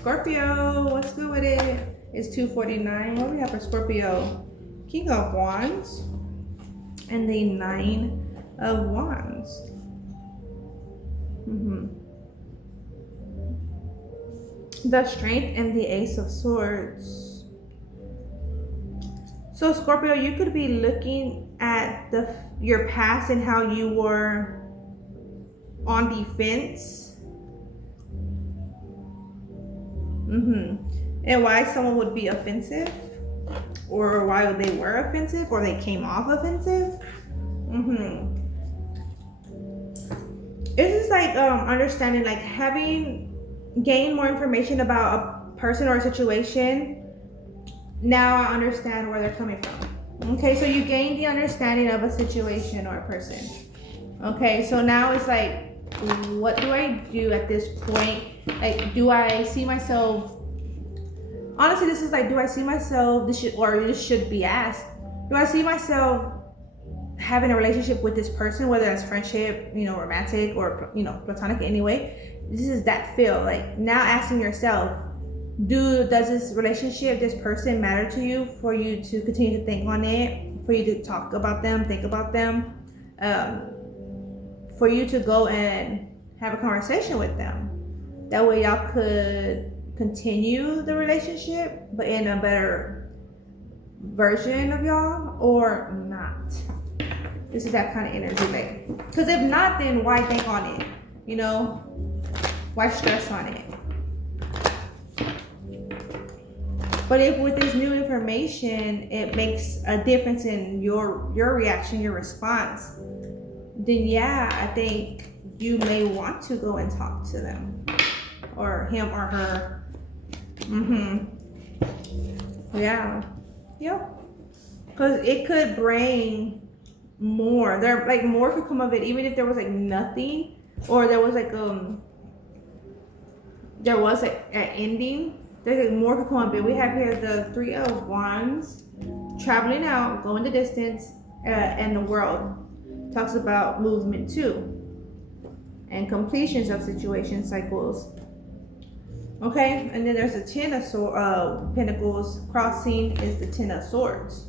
Scorpio, what's good with it? It's 2:49. What do we have for Scorpio? King of Wands and the Nine of Wands. The Strength and the Ace of Swords. So Scorpio, you could be looking at your past and how you were on defense. And why someone would be offensive, or why they were offensive, or they came off offensive. It's just like understanding, like having gained more information about a person or a situation. Now I understand where they're coming from. Okay, so you gain the understanding of a situation or a person. Okay, so now it's like, what do I do at this point? Like, do I see myself? Honestly, this is like, do I see myself? This should be asked. Do I see myself having a relationship with this person, whether that's friendship, romantic, or platonic anyway? This is that feel. Like, now asking yourself, does this relationship, this person matter to you, for you to continue to think on it, for you to talk about them, think about them, for you to go and have a conversation with them. That way y'all could continue the relationship, but in a better version of y'all, or not. This is that kind of energy, like, because if not, then why think on it? Why stress on it? But if with this new information, it makes a difference in your reaction, your response, then yeah, I think you may want to go and talk to them, or him or her. Yeah. Because it could bring more. More could come of it, even if there was like nothing, or there was like an ending. There's like more could come of it. We have here the Three of Wands, traveling out, going the distance, and the World talks about movement too, and completions of situation cycles. Okay, and then there's the Ten of Pentacles. Crossing is the Ten of Swords.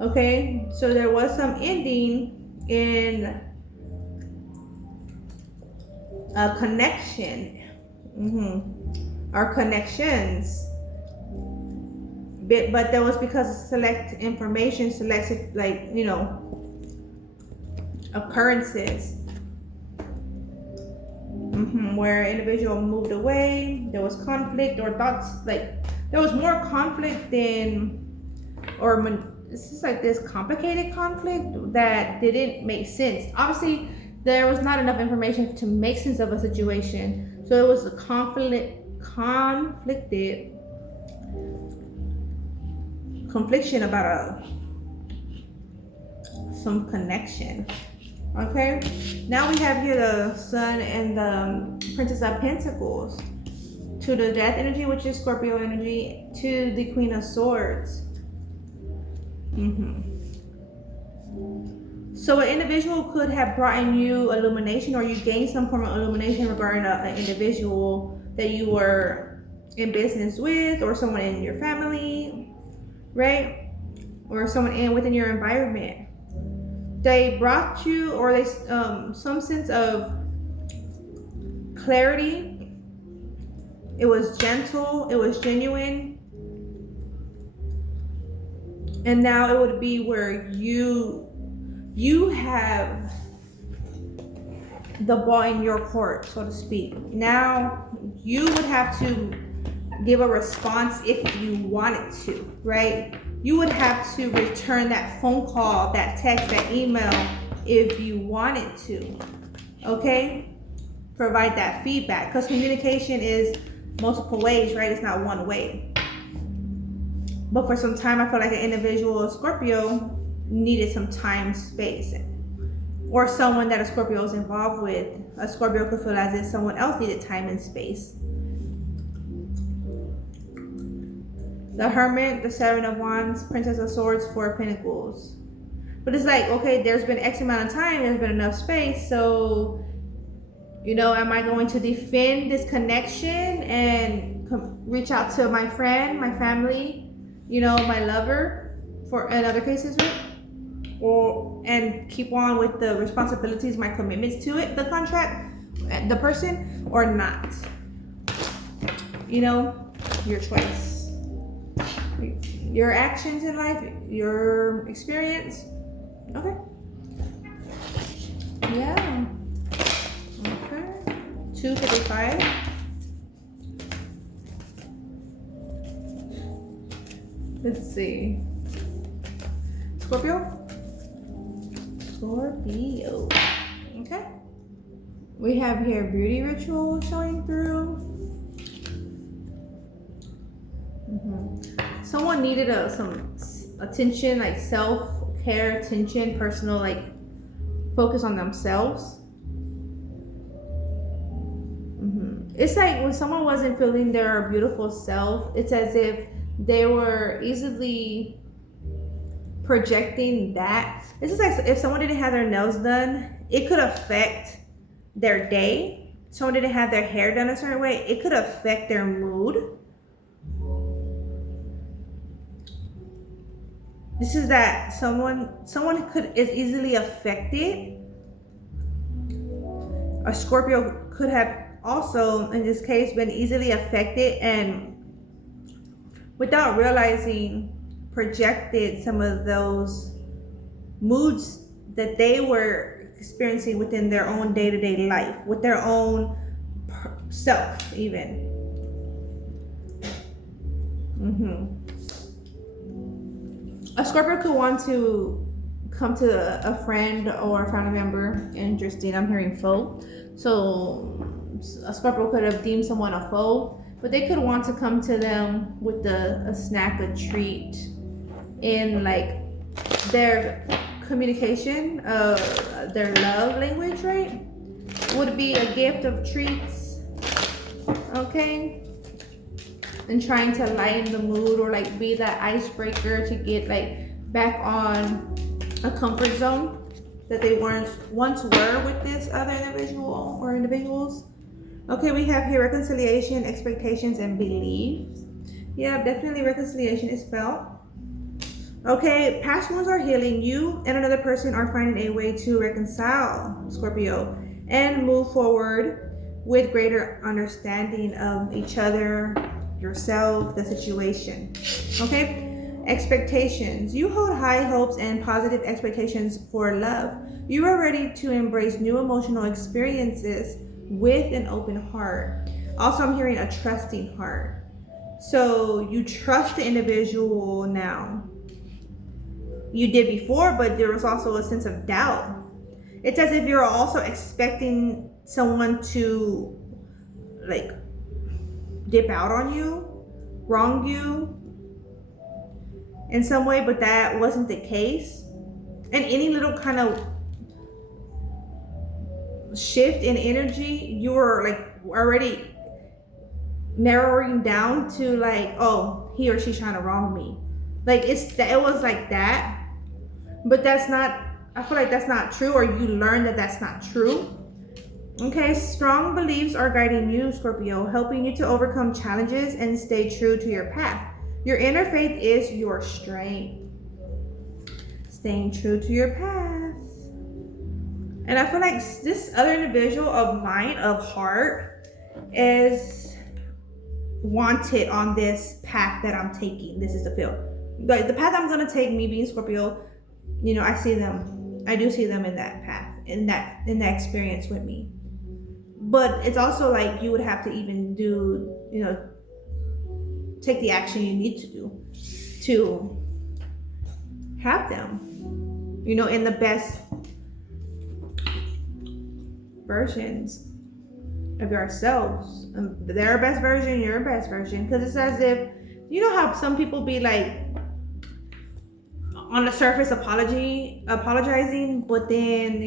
Okay, so there was some ending in a connection, or connections, but that was because of select information, occurrences. Where an individual moved away, there was conflict, or thoughts, like there was more conflict this is like this complicated conflict that didn't make sense. Obviously, there was not enough information to make sense of a situation, so it was a confliction about some connection. Okay, now we have here the Sun and the Princess of Pentacles, to the Death energy, which is Scorpio energy, to the Queen of Swords. So an individual could have brought in you illumination, or you gained some form of illumination regarding an individual that you were in business with, or someone in your family, right? Or someone within your environment. They brought you, or they some sense of clarity. It was gentle, it was genuine. And now it would be where you have the ball in your court, so to speak. Now you would have to give a response if you wanted to, right? You would have to return that phone call, that text, that email if you wanted to, okay? Provide that feedback, because communication is multiple ways, right? It's not one way. But for some time, I feel like an individual, Scorpio, needed some time, space, or someone that a Scorpio is involved with. A Scorpio could feel as if someone else needed time and space. The Hermit, the Seven of Wands, Princess of Swords, Four of Pentacles. But it's like, okay, there's been X amount of time, there's been enough space, so Am I going to defend this connection and reach out to my friend, my family, my lover, for in other cases, right? Or and keep on with the responsibilities, my commitments to it, the contract, the person, or not? Your choice, your actions in life, your experience. Okay. Yeah. Okay. 255. Let's see. Scorpio. Okay. We have here beauty ritual showing through. Someone needed some attention, like self-care, attention, personal, like focus on themselves. It's like when someone wasn't feeling their beautiful self, it's as if they were easily projecting that. It's just like if someone didn't have their nails done, it could affect their day. Someone didn't have their hair done a certain way, it could affect their mood. This is that someone is easily affected. A Scorpio could have also, in this case, been easily affected and without realizing projected some of those moods that they were experiencing within their own day-to-day life, with their own self even. A Scorpio could want to come to a friend or a family member. Interesting, I'm hearing foe. So a Scorpio could have deemed someone a foe, but they could want to come to them with a snack, a treat, in like their communication, their love language, right? Would be a gift of treats, okay? And trying to lighten the mood or like be that icebreaker to get like back on a comfort zone that they once were with this other individual or individuals. Okay, we have here reconciliation, expectations, and beliefs. Yeah, definitely reconciliation is felt. Okay, past wounds are healing. You and another person are finding a way to reconcile, Scorpio, and move forward with greater understanding of each other, yourself, the situation. Okay, expectations. You hold high hopes and positive expectations for love. You are ready to embrace new emotional experiences with an open heart. Also, I'm hearing a trusting heart. So you trust the individual now. You did before, but there was also a sense of doubt. It's as if you're also expecting someone to like dip out on you, wrong you in some way, but that wasn't the case. And any little kind of shift in energy, you were like already narrowing down to like, oh, he or she's trying to wrong me. Like it was like that, but that's not, I feel like that's not true, or you learn that that's not true. Okay, strong beliefs are guiding you, Scorpio, helping you to overcome challenges and stay true to your path. Your inner faith is your strength. Staying true to your path. And I feel like this other individual of mind, of heart, is wanted on this path that I'm taking. This is the feel. The path I'm going to take, me being Scorpio, I see them. I do see them in that path, in that experience with me. But it's also like you would have to even do, take the action you need to do to have them, in the best versions of yourselves. Their best version, your best version. Because it's as if, how some people be like, on the surface apologizing, but then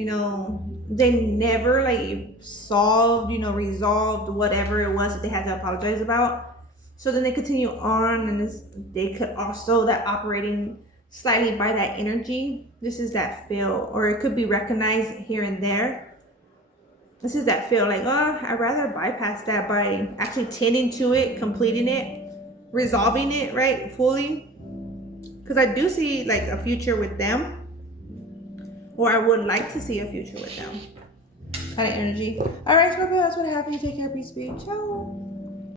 they never like solved, resolved whatever it was that they had to apologize about. So then they continue on, and they could also that operating slightly by that energy. This is that feel, or it could be recognized here and there. This is that feel like, oh, I'd rather bypass that by actually tending to it, completing it, resolving it, right, fully. Because I do see like a future with them, or I would like to see a future with them. Kind of energy. All right, Scorpio, that's what I have for you. Take care, peace, be. Ciao.